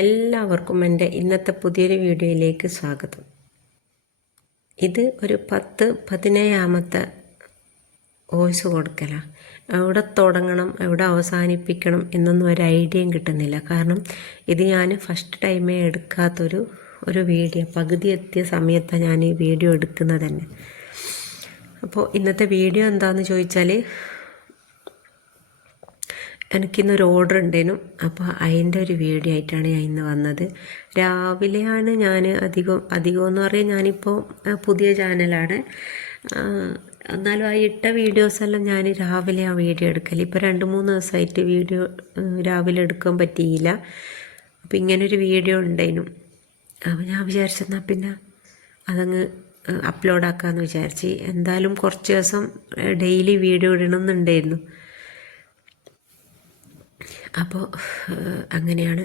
എല്ലാവർക്കും എൻ്റെ ഇന്നത്തെ പുതിയൊരു വീഡിയോയിലേക്ക് സ്വാഗതം. ഇത് ഒരു 10-17 വോയിസ് കൊടുക്കലാണ്. എവിടെ തുടങ്ങണം എവിടെ അവസാനിപ്പിക്കണം എന്നൊന്നും ഒരു ഐഡിയയും കിട്ടുന്നില്ല. കാരണം ഇത് ഞാൻ ഫസ്റ്റ് ടൈമേ എടുക്കാത്തൊരു വീഡിയോ, പകുതി എത്തിയ സമയത്താണ് ഞാൻ ഈ വീഡിയോ എടുക്കുന്നത് തന്നെ. അപ്പോൾ ഇന്നത്തെ വീഡിയോ എന്താണെന്ന് ചോദിച്ചാൽ, എനിക്കിന്നൊരു ഓർഡർ ഉണ്ടേനു. അപ്പോൾ അതിൻ്റെ ഒരു വീഡിയോ ആയിട്ടാണ് ഞാൻ ഇന്ന് വന്നത്. രാവിലെയാണ് ഞാൻ അധികം എന്ന് പറയാൻ, ഞാനിപ്പോൾ പുതിയ ചാനലാണ്, എന്നാലും ആ ഇട്ട വീഡിയോസെല്ലാം ഞാൻ രാവിലെ ആ വീഡിയോ എടുക്കൽ. ഇപ്പോൾ 2-3 ദിവസമായിട്ട് വീഡിയോ രാവിലെ എടുക്കാൻ പറ്റിയില്ല. അപ്പോൾ ഇങ്ങനൊരു വീഡിയോ ഉണ്ടായിരുന്നു. അപ്പോൾ ഞാൻ വിചാരിച്ചെന്നാൽ പിന്നെ അതങ്ങ് അപ്ലോഡാക്കാമെന്ന് വിചാരിച്ച്. എന്തായാലും കുറച്ച് ദിവസം ഡെയിലി വീഡിയോ ഇടണമെന്നുണ്ടായിരുന്നു. അപ്പോൾ അങ്ങനെയാണ്.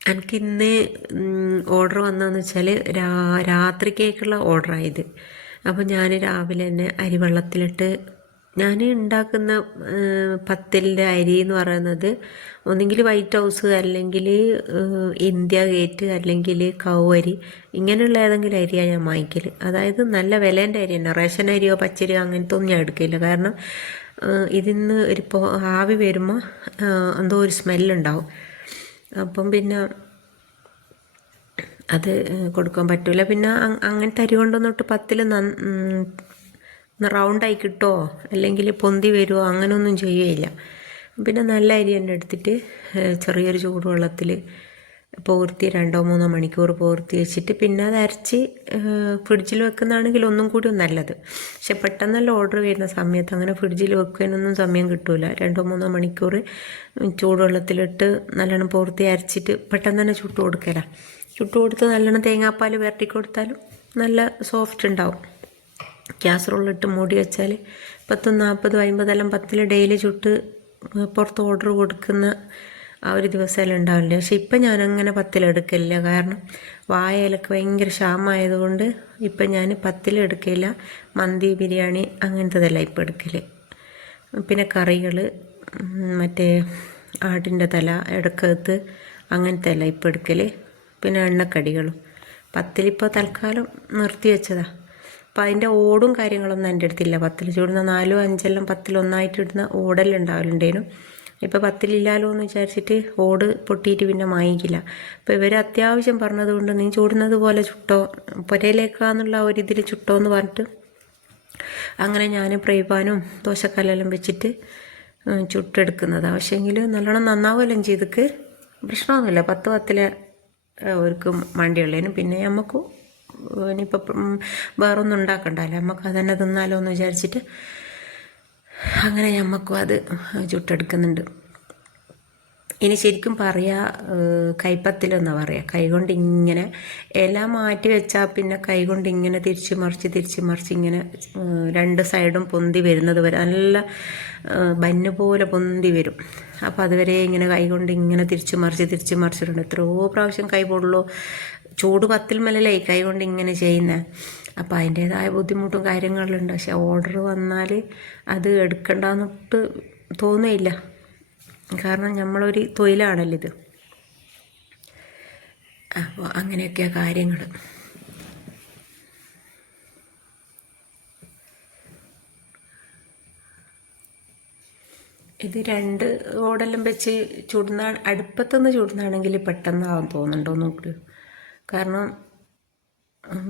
എനിക്കിന്ന് ഓർഡർ വന്നതെന്ന് വെച്ചാൽ രാത്രിക്കേക്കുള്ള ഓർഡറായത്. അപ്പോൾ ഞാൻ രാവിലെ തന്നെ അരി വെള്ളത്തിലിട്ട്, ഞാൻ ഉണ്ടാക്കുന്ന പത്തലിൻ്റെ അരി എന്ന് പറയുന്നത് ഒന്നെങ്കിൽ വൈറ്റ് ഹൗസ്, അല്ലെങ്കിൽ ഇന്ത്യ ഗേറ്റ്, അല്ലെങ്കിൽ കൗവരി, ഇങ്ങനെയുള്ള ഏതെങ്കിലും അരിയാണ് ഞാൻ വാങ്ങിക്കൽ. അതായത് നല്ല വിലേൻ്റെ അരി തന്നെ, റേഷൻ അരിയോ പച്ചരിയോ അങ്ങനത്തെ ഒന്നും ഞാൻ എടുക്കില്ല. കാരണം ഇതിന്ന് ഇപ്പോൾ ആവി വരുമ്പോൾ എന്തോ ഒരു സ്മെല്ലുണ്ടാവും. അപ്പം പിന്നെ അത് കൊടുക്കാൻ പറ്റില്ല. പിന്നെ അങ്ങനത്തെ അരി കൊണ്ടൊന്നിട്ട് പത്തിൽ റൗണ്ടായി കിട്ടുമോ അല്ലെങ്കിൽ പൊന്തി വരുമോ അങ്ങനെയൊന്നും ചെയ്യുകയില്ല. പിന്നെ നല്ല അരി തന്നെ എടുത്തിട്ട് ചെറിയൊരു ചൂടുവെള്ളത്തിൽ പോർത്തി 2-3 മണിക്കൂർ പോർത്തി വെച്ചിട്ട് പിന്നെ അത് അരച്ച് ഫ്രിഡ്ജിൽ വെക്കുന്നതാണെങ്കിൽ ഒന്നും കൂടി നല്ലത്. പക്ഷെ പെട്ടെന്നല്ല ഓർഡർ വരുന്ന സമയത്ത് അങ്ങനെ ഫ്രിഡ്ജിൽ വെക്കാനൊന്നും സമയം കിട്ടില്ല. 2-3 മണിക്കൂർ ചൂടുവെള്ളത്തിലിട്ട് നല്ലോണം പോർത്തി അരച്ചിട്ട് പെട്ടെന്ന് തന്നെ ചുട്ട് കൊടുക്കലാണ്. ചുട്ട് കൊടുത്ത് നല്ലോണം തേങ്ങാപ്പാൽ വരട്ടി കൊടുത്താലും നല്ല സോഫ്റ്റ് ഉണ്ടാവും. കാസറോളിലിട്ട് മൂടി വെച്ചാൽ 10-40-50 പത്തിൽ ഡെയിലി ചുട്ട് പുറത്ത് ഓർഡർ കൊടുക്കുന്ന ആ ഒരു ദിവസമെല്ലാം ഉണ്ടാവില്ല. പക്ഷെ ഇപ്പം ഞാനങ്ങനെ പത്തിലെടുക്കില്ല. കാരണം വായയിലൊക്കെ ഭയങ്കര ക്ഷാമമായതുകൊണ്ട് ഇപ്പം ഞാൻ പത്തിലെടുക്കില്ല. മന്തി, ബിരിയാണി അങ്ങനത്തതല്ല ഇപ്പം എടുക്കൽ. പിന്നെ കറികൾ, മറ്റേ ആടിൻ്റെ തല, ഇടക്കകത്ത് അങ്ങനത്തെ അല്ല ഇപ്പം എടുക്കൽ. പിന്നെ എണ്ണക്കടികളും. പത്തിലിപ്പോൾ തൽക്കാലം നിർത്തി വെച്ചതാണ്. അപ്പം അതിൻ്റെ ഓടും കാര്യങ്ങളൊന്നും എൻ്റെ അടുത്തില്ല. പത്തിൽ ചൂടുന്ന 4-5 പത്തിലൊന്നായിട്ട് ഇടുന്ന ഓടെല്ലാം ഉണ്ടാവലുണ്ടേനു. ഇപ്പോൾ പത്തിലില്ലാലോ എന്ന് വിചാരിച്ചിട്ട് ഓട് പൊട്ടിയിട്ട് പിന്നെ വാങ്ങിക്കില്ല. അപ്പോൾ ഇവർ അത്യാവശ്യം പറഞ്ഞതുകൊണ്ട് നീ ചൂടുന്നത് പോലെ ചുട്ടോ, പുരയിലേക്കാന്നുള്ള ഒരിതിൽ ചുട്ടോ എന്ന് പറഞ്ഞിട്ട് അങ്ങനെ ഞാൻ ഫ്രൈ പാനും ദോശക്കല്ലെല്ലാം വെച്ചിട്ട് ചുട്ടെടുക്കുന്നതാണ്. പക്ഷേങ്കിൽ നല്ലോണം നന്നാവുകയെല്ലാം ചെയ്തിക്ക് പ്രശ്നമൊന്നുമില്ല. 10 അവർക്കും വണ്ടിയുള്ളതിനും. പിന്നെ നമുക്ക് ഇനിയിപ്പം വേറൊന്നും ഉണ്ടാക്കണ്ടല്ലോ, നമുക്ക് അതന്നെ തിന്നാലോ എന്ന് വിചാരിച്ചിട്ട് അങ്ങനെ നമുക്കും അത് ചുട്ടെടുക്കുന്നുണ്ട്. ഇനി ശരിക്കും പറയുക കൈപ്പത്തിലെന്നാണ് പറയുക. കൈകൊണ്ട് ഇങ്ങനെ ഇല മാറ്റി വെച്ചാൽ പിന്നെ കൈകൊണ്ട് ഇങ്ങനെ തിരിച്ച് മറിച്ച് ഇങ്ങനെ 2 സൈഡും പൊന്തി വരുന്നത് വരെ നല്ല ബന്ന് പോലെ പൊന്തി വരും. അപ്പോൾ അതുവരെ ഇങ്ങനെ കൈകൊണ്ട് ഇങ്ങനെ തിരിച്ച് മറിച്ചിട്ടുണ്ട്. എത്രയോ പ്രാവശ്യം കൈ പൊള്ളോ, ചൂട് പത്തിൽ മേലല്ലേ കൈ കൊണ്ട് ഇങ്ങനെ ചെയ്യുന്നത്. അപ്പോൾ അതിൻ്റേതായ ബുദ്ധിമുട്ടും കാര്യങ്ങളിലുണ്ട്. പക്ഷെ ഓർഡർ വന്നാൽ അത് എടുക്കണ്ടെന്നിട്ട് തോന്നുകയില്ല. കാരണം നമ്മളൊരു തൊഴിലാണല്ലോ ഇത്. അപ്പോൾ അങ്ങനെയൊക്കെയാണ് കാര്യങ്ങൾ. ഇത് 2 ഓടെല്ലാം വെച്ച് ചുടുന്ന, അടുപ്പത്തുനിന്ന് ചുടുന്നതാണെങ്കിൽ പെട്ടെന്നാവും തോന്നുന്നുണ്ടോ നോക്ക്. കാരണം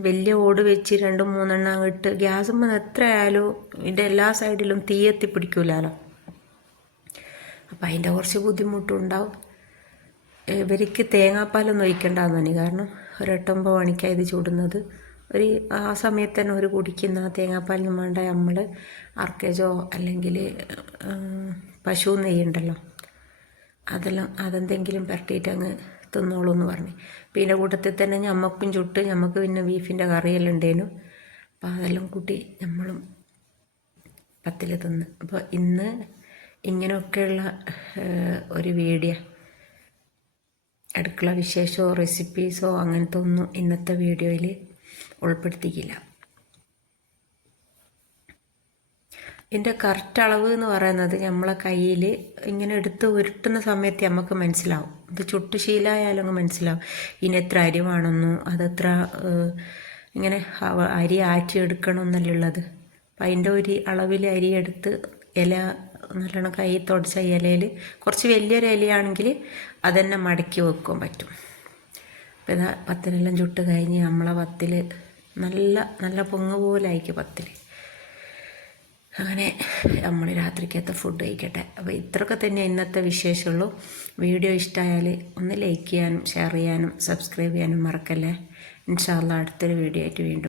വലിയ ഓട് വെച്ച് 2-3 ഇട്ട് ഗ്യാസുമ്പോൾ എത്ര ആയാലും ഇതിൻ്റെ എല്ലാ സൈഡിലും തീ എത്തിപ്പിടിക്കില്ലല്ലോ. അപ്പം അതിൻ്റെ കുറച്ച് ബുദ്ധിമുട്ടുണ്ടാവും. ഇവർക്ക് തേങ്ങാപ്പാലൊന്നും ഒഴിക്കണ്ടെന്ന് തന്നെ. കാരണം 8-9 മണിക്കാണ് ഇത് ചൂടുന്നത്. ആ സമയത്ത് തന്നെ ഒരു കുടിക്കുന്ന തേങ്ങാപ്പാലിന് വേണ്ട നമ്മൾ അർക്കേജോ അല്ലെങ്കിൽ പശു നെയ്യുണ്ടല്ലോ, അതെന്തെങ്കിലും പുരട്ടിയിട്ട് അങ്ങ് തിന്നോളൂ എന്ന് പറഞ്ഞു. പിന്നെ കൂട്ടത്തിൽ തന്നെ ഞമ്മക്കും ചുട്ട്, ഞമ്മക്ക് പിന്നെ ബീഫിൻ്റെ കറിയെല്ലാം ഉണ്ടേനു. അപ്പോൾ അതെല്ലാം കൂട്ടി നമ്മളും പത്തിൽ തിന്ന്. അപ്പോൾ ഇന്ന് ഇങ്ങനെയൊക്കെയുള്ള ഒരു വീഡിയോ, അടുക്കള വിശേഷമോ റെസിപ്പീസോ അങ്ങനത്തെ ഒന്നും ഇന്നത്തെ വീഡിയോയിൽ ഉൾപ്പെടുത്തിക്കില്ല. ഇതിൻ്റെ കറക്റ്റ് അളവ് എന്ന് പറയുന്നത് നമ്മളെ കയ്യിൽ ഇങ്ങനെ എടുത്ത് ഉരുട്ടുന്ന സമയത്ത് നമുക്ക് മനസ്സിലാവും. ഇത് ചുട്ട് ശീലമായാലും അങ്ങ് മനസ്സിലാവും ഇനി എത്ര അരി വേണമെന്നോ അതെത്ര ഇങ്ങനെ അരി ആറ്റിയെടുക്കണം എന്നുള്ളത്. അപ്പം അതിൻ്റെ ഒരു അളവിൽ അരി എടുത്ത് ഇല നല്ലോണം കൈ തുടച്ച ഇലയിൽ കുറച്ച് വലിയൊരു ഇലയാണെങ്കിൽ അതന്നെ മടക്കി വെക്കാൻ പറ്റും. അപ്പം ഇതാ പത്തിലെല്ലാം ചുട്ട് കഴിഞ്ഞ് നമ്മളെ പത്തിൽ നല്ല നല്ല പൊങ്ങ് പോലെ ആയിക്കും പത്തിൽ. അങ്ങനെ നമ്മൾ രാത്രിക്കകത്ത് ഫുഡ് കഴിക്കട്ടെ. അപ്പോൾ ഇത്രയൊക്കെ തന്നെ ഇന്നത്തെ വിശേഷമുള്ളൂ. വീഡിയോ ഇഷ്ടമായാൽ ഒന്ന് ലൈക്ക് ചെയ്യാനും ഷെയർ ചെയ്യാനും സബ്സ്ക്രൈബ് ചെയ്യാനും മറക്കല്ലേ. ഇൻഷാ അല്ലാഹ് അടുത്തൊരു വീഡിയോ ആയിട്ട് വീണ്ടും